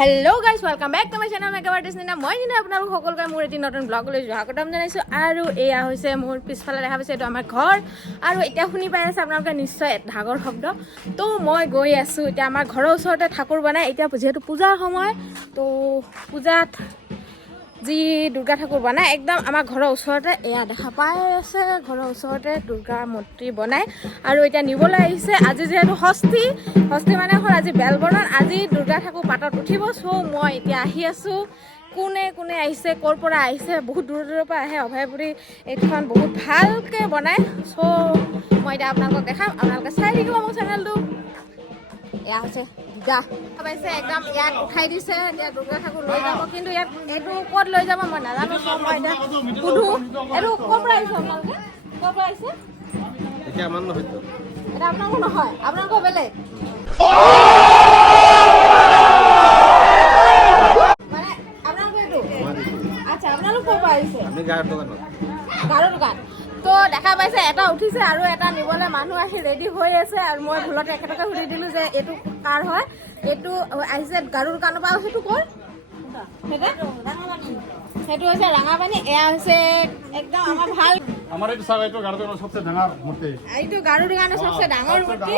Hello guys, welcome back to my channel Makeup Artist Nina. মই দিনে আপোনালোক সকলোকে মোৰ এটি নতুন ব্লগ লৈ স্বাগতম জনাইছো আৰু এয়া হৈছে মোৰ পিছফালে দেখা পাইছে এটো আমাৰ ঘৰ আৰু এতিয়া শুনি পাই আছে আপোনালোকে নিশ্চয় ঢাগৰ শব্দ তো মই গৈ আছো এতিয়া আমাৰ ঘৰৰ ওচৰতে ঠাকুৰ বনাই এতিয়া যেহেতু পূজাৰ সময় তো পূজাত যি দুৰ্গা ঠাকুৰ বনাই একদম আমাৰ ঘৰৰ ওচৰতে এয়া দেখা পাই আছে ঘৰৰ ওচৰতে দুৰ্গা মূৰ্তি বনাই আৰু এতিয়া নিবলৈ আহিছে আজি যেহেতু ষষ্ঠী মানে হ'ল আজি বেলবৰণ আজি দুৰ্গা ঠাকুৰ পাতত উঠিব চ' মই এতিয়া আহি আছো কোনে কোনে আহিছে ক'ৰ পৰা আহিছে বহুত দূৰৰ পৰা আহে অভয়পুৰী এইখন বহুত ভালকৈ বনাই চ' মই এতিয়া আপোনালোকক দেখাম আপোনালোকে চাই থাকিব মোৰ চেনেলটো এয়া হৈছে দিদা পাইছে একদম ইয়াত উঠাই দিছে এতিয়া দুৰ্গা ঠাকুৰ লৈ যাব কিন্তু ইয়াত এইটো ক'ত লৈ যাব মই নাজানো চ' মই এতিয়া সুধো এইটো ক'ৰ পৰা আহিছে আপোনালোকে ক'ৰ পৰা আহিছে এতিয়া আমাৰ নহয় এটা আপোনালোকৰ নহয় আপোনালোকৰ বেলেগ মানে আপোনালোকৰ এইটো আচ্ছা আপোনালোক ক'ৰ পৰা আহিছে আমি গাঁৱৰ দোকানত গাঁৱৰ দোকান তো দেখা পাইছে এটা উঠিছে আৰু এটা নিবলৈ মানুহ আহি ৰেডি হৈ আছে আৰু মই ভুলতে একেটাকে সুধি দিলোঁ যে এইটো কাৰ হয় এইটো আহিছে গাৰুৰ দোকানৰ পৰা সেইটো ক'ৰ সেইটো হৈছে ৰাঙাপানী এয়া হৈছে একদম আমাৰ ভাল আমাৰ এইটো চাব এইটো গাঁৱৰ দোকানৰ সবচে ডাঙৰ মূৰ্তি এইটো গাৰুৰ দোকানৰ সবচে ডাঙৰ মূৰ্তি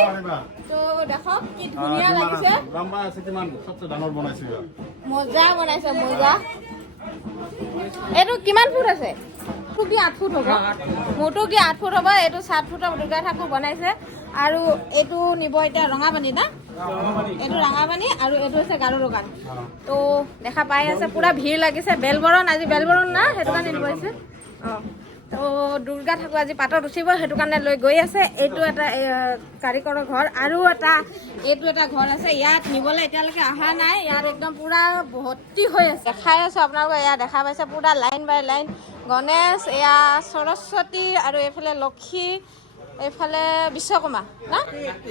তো দেখক কি ধুনীয়া লাগিছে লম্বা আছে কিমান সবচে ডাঙৰ বনাইছে মজা বনাইছে মজা এইটো কিমান ফুট আছে মোৰটো কি 8 ফুট হ'ব মোৰটো কি 8 ফুট হ'ব এইটো 7 ফুটৰ দুৰ্গা ঠাকুৰ বনাইছে আৰু এইটো নিব এতিয়া ৰঙাপানী না এইটো ৰঙাপানী আৰু এইটো হৈছে গাৰু দোকান তো দেখা পাই আছে পুৰা ভিৰ লাগিছে বেলবৰণ আজি বেলবৰণ না সেইটো কাৰণে নিব আহিছে অঁ তো দুৰ্গা ঠাকুৰ আজি পাতত উঠিব সেইটো কাৰণে লৈ গৈ আছে এইটো এটা কাৰিকৰৰ ঘৰ আৰু এইটো এটা ঘৰ আছে ইয়াত নিবলৈ এতিয়ালৈকে অহা নাই ইয়াত একদম পুৰা ভৰ্তি হৈ আছে দেখাই আছোঁ আপোনালোকে এয়া দেখা পাইছে পুৰা লাইন বাই লাইন গণেশ এয়া সৰস্বতী আৰু এইফালে লক্ষী এইফালে বিশ্বকৰ্মা না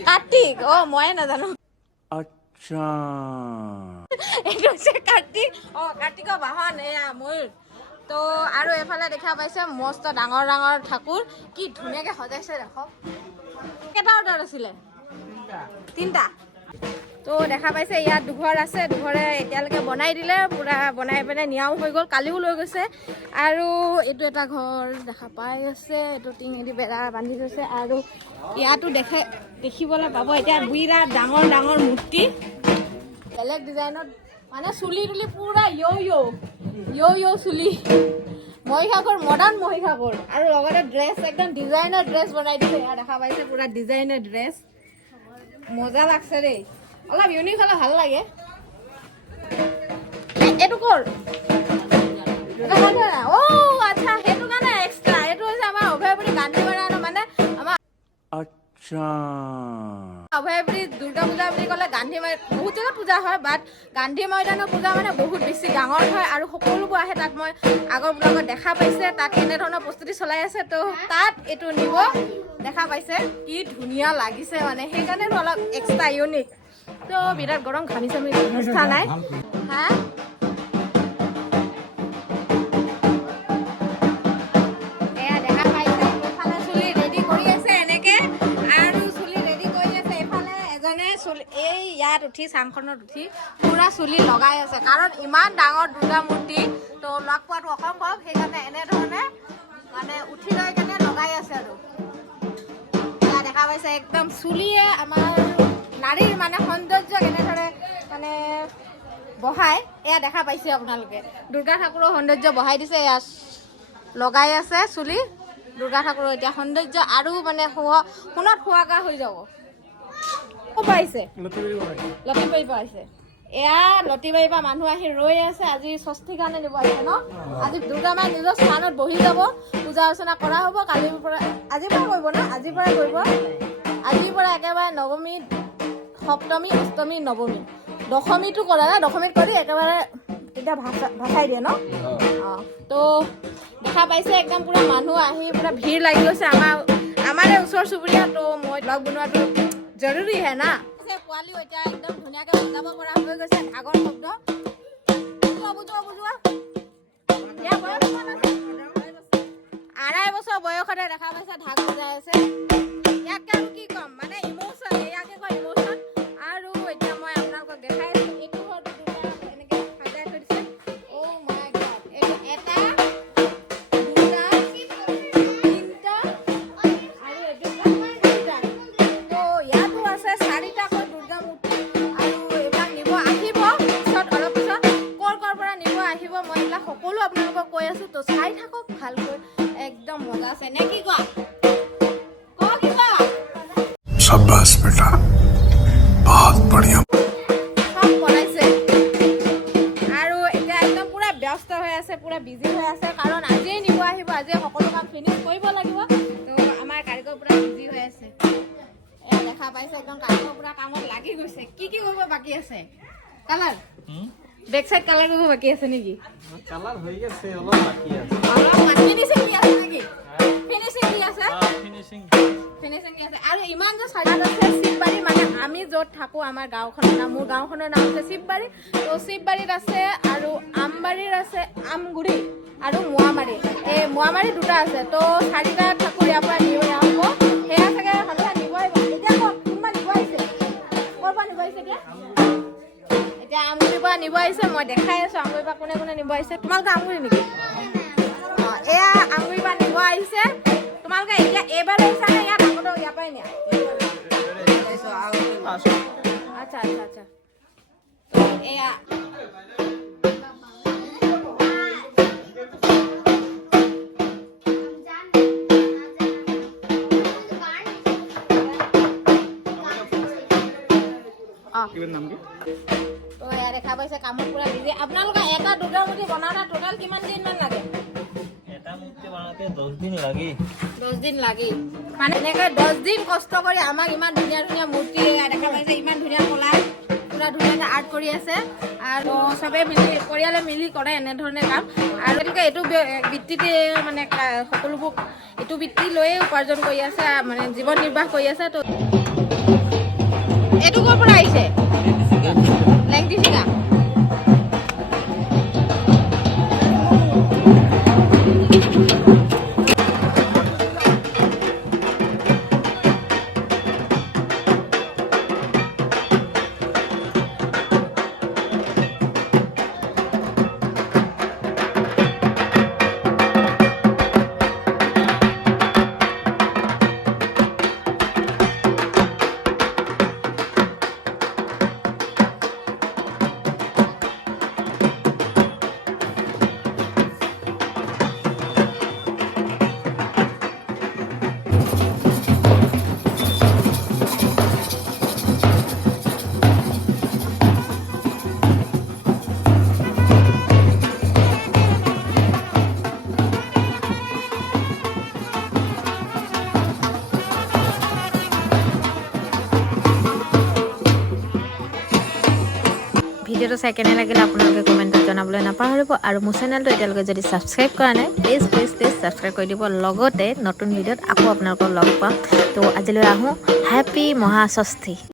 কাৰ্তিক অঁ ময়ে নাজানো আচ্ছা এইটো হৈছে কাৰ্তিক অঁ কাৰ্তিকৰ বাহন এয়া ময়ূৰ তো আৰু এইফালে দেখা পাইছে মস্ত ডাঙৰ ডাঙৰ ঠাকুৰ কি ধুনীয়াকৈ সজাইছে দেখক কেইটা অৰ্ডাৰ আছিলে 3টা তো দেখা পাইছে ইয়াত দুঘৰ আছে দুঘৰে এতিয়ালৈকে বনাই দিলে পুৰা বনাই পেলাই নিয়াও হৈ গ'ল কালিও লৈ গৈছে আৰু এইটো এটা ঘৰ দেখা পাই আছে এইটো টিঙেদি বেৰা বান্ধি থৈছে আৰু ইয়াতো দেখিবলৈ পাব এতিয়া বিৰাট ডাঙৰ ডাঙৰ মূৰ্তি বেলেগ ডিজাইনত মানে চুলি তুলি পুৰা য়' চুলি মহিষাসুৰ মডাৰ্ণ মহিষাসুৰ আৰু লগতে ড্ৰেছ একদম ডিজাইনৰ ড্ৰেছ বনাই দিছে ইয়াত দেখা পাইছে পুৰা ডিজাইনৰ ড্ৰেছ মজা লাগছে দেই অলপ ইউনিক হ'লে ভাল লাগে এইটো ক'ৰ অ' আচ্ছা সেইটো কাৰণে এক্সট্ৰা এইটো হৈছে আমাৰ অভয়পুৰী গান্ধী মৈদানৰ মানে আমাৰ আচ্ছা অভয়পুৰী দুৰ্গা পূজা বুলি ক'লে গান্ধী বহুত জেগাত পূজা হয় বাট গান্ধী মৈদানৰ পূজা মানে বহুত বেছি ডাঙৰ হয় আৰু সকলোবোৰ আহে তাত মই আগৰ ব্লগত দেখা পাইছে তাত কেনেধৰণৰ প্ৰস্তুতি চলাই আছে তো তাত এইটো নিব দেখা পাইছে কি ধুনীয়া লাগিছে মানে সেইকাৰণেতো অলপ এক্সট্ৰা ইউনিক তো বিৰাট গৰম ঘামি চামি অৱস্থা নাই হা এয়া দেখা পাইছে এইফালে চুলি ৰেডি কৰি আছে এনেকে আৰু চুলি ৰেডি কৰি আছে এইফালে এজনে চুলি এই ইয়াত উঠি চাংখনত উঠি পুৰা চুলি লগাই আছে কাৰণ ইমান ডাঙৰ দুৰ্গা মূৰ্তি তো লগ পোৱাটো অসম্ভৱ সেইকাৰণে এনেধৰণে মানে উঠি লৈ কেনে লগাই আছে আৰু এয়া দেখা পাইছে একদম চুলিয়ে আমাৰ নাৰীৰ মানে সৌন্দৰ্য কেনেদৰে মানে বহাই এয়া দেখা পাইছে আপোনালোকে দুৰ্গা ঠাকুৰৰ সৌন্দৰ্য বহাই দিছে এয়া লগাই আছে চুলি দুৰ্গা ঠাকুৰৰ এতিয়া সৌন্দৰ্য আৰু মানে সোণত সুৱাগা হৈ যাব ক'ৰ পৰা আহিছে লতিবাৰীৰ পৰা আহিছে এয়া লতিবাৰীৰ পৰা মানুহ আহি ৰৈ আছে আজি ষষ্ঠীৰ কাৰণে নিব আহিছে ন আজি দুৰ্গা মাই নিজৰ স্থানত বহি যাব পূজা অৰ্চনা কৰা হ'ব কালিৰ পৰা আজিৰ পৰা কৰিব ন আজিৰ পৰাই কৰিব আজিৰ পৰা একেবাৰে নৱমী সপ্তমী অষ্টমী নৱমী দশমীটো কৰে না দশমীত কৰি একেবাৰে এতিয়া ভাষাই দিয়ে ন অঁ তো দেখা পাইছে একদম পুৰা মানুহ আহি পুৰা ভিৰ লাগি গৈছে আমাৰে ওচৰ চুবুৰীয়া তো মই ব্লগ বনোৱাটো জৰুৰী হে না পোৱালিও এতিয়া একদম ধুনীয়াকৈ বজাব পৰা হৈ গৈছে ঢাগৰ শব্দ বুজোৱা 2.5 বছৰ বয়সতে দেখা পাইছে ঢাক বজাই আছে ইয়াকে আৰু কি ক'ম মানে ইমোশ্যন ইয়াকে কয় ইমোশ্যন আৰু এতিয়া মই আপোনালোকক দেখাই আছোঁ এইটো হ'ল একদম মজা আছে নে কি কোৱা কি কোৱা शाबाश बेटा बहुत बढ़िया সব বনাইছে আৰু এতিয়া একদম পুৰা ব্যস্ত হৈ আছে পুৰা বিজি হৈ আছে কাৰণ আজিয়ে নিব আহিব আজি সকলো কাম ফিনিশ কৰিব লাগিব তো আমাৰ কাৰিকৰ পুৰা বিজি হৈ আছে দেখা পাইছে একদম কাৰিকৰ পুৰা কামত লাগি গৈছে কি কৰিব বাকি আছে কালাৰ বেক সাইড কালাৰ কৰিব বাকি আছে নেকি কালাৰ হৈ গৈছে অলপ বাকি আছে অলপ ফিনিশিং কি আছে নেকি ফিনিশিং কি আছে ফিনিশিং কি আছে আৰু ইমান যে সাইডত আছে শিৱবাৰী মানে আমি য'ত থাকো আমাৰ গাঁওখনৰ নাম মোৰ গাঁওখনৰ নাম আছে শিৱবাৰী তো শিৱবাৰীত আছে আৰু আমবাৰীৰ আছে আমগুৰি আৰু মোৱামাৰী এই মোৱামাৰী দুটা আছে তো চাৰিটা থাকো ইয়াৰ পৰা নিব আহিব সেয়া চাগে সন্ধিয়া নিব আহিব এতিয়া কোনোবা নিব আহিছে ক'ৰ পৰা নিব আহিছে এতিয়া আমগুৰিৰ পৰা নিব আহিছে মই দেখাই আছো আমগুৰিৰ পৰা কোনে কোনে নিব আহিছে তোমালোকে আমগুৰি নেকি এয়া আমগুৰিৰ পৰা নিব আহিছে তোমালোকে এতিয়া এইবাৰ আহিছা নে ইয়াত আগতে ইয়াৰ পৰাই নিয়া আচ্ছা আচ্ছা আচ্ছা এয়া তো এয়া দেখা পাইছে কামত পুৰা বিজি আপোনালোকে এটা দুটা মুঠি বনাওঁতে টোটাল কিমান দিনমান লাগে এটা মুঠি বনাওঁতে 10 দিন লাগে 10 দিন লাগে মানে এনেকৈ 10 দিন কষ্ট কৰি আমাক ইমান ধুনীয়া ধুনীয়া মূৰ্তি দেখা পাইছে ইমান ধুনীয়া কলাই পুৰা ধুনীয়াকৈ আৰ্ট কৰি আছে আৰু চবেই মিলি পৰিয়ালে মিলি কৰে এনেধৰণে কাম আৰু তেওঁলোকে এইটো বৃত্তিতে মানে সকলোবোৰ এইটো বৃত্তি লৈয়ে উপাৰ্জন কৰি আছে মানে জীৱন নিৰ্বাহ কৰি আছে তো এইটো ক'ৰ পৰা আহিছে লেংটি চিগা ভিডিঅ'টো চাই কেনে লাগিলে আপোনালোকে কমেণ্টত জনাবলৈ নাপাহৰিব আৰু মোৰ চেনেলটো এতিয়ালৈকে যদি ছাবস্ক্ৰাইব কৰা নাই প্লিজ ছাবস্ক্ৰাইব কৰি দিব লগতে নতুন ভিডিঅ'ত আকৌ আপোনালোকক লগ পাম তো আজিলৈ আহোঁ হেপী মহাষষ্ঠী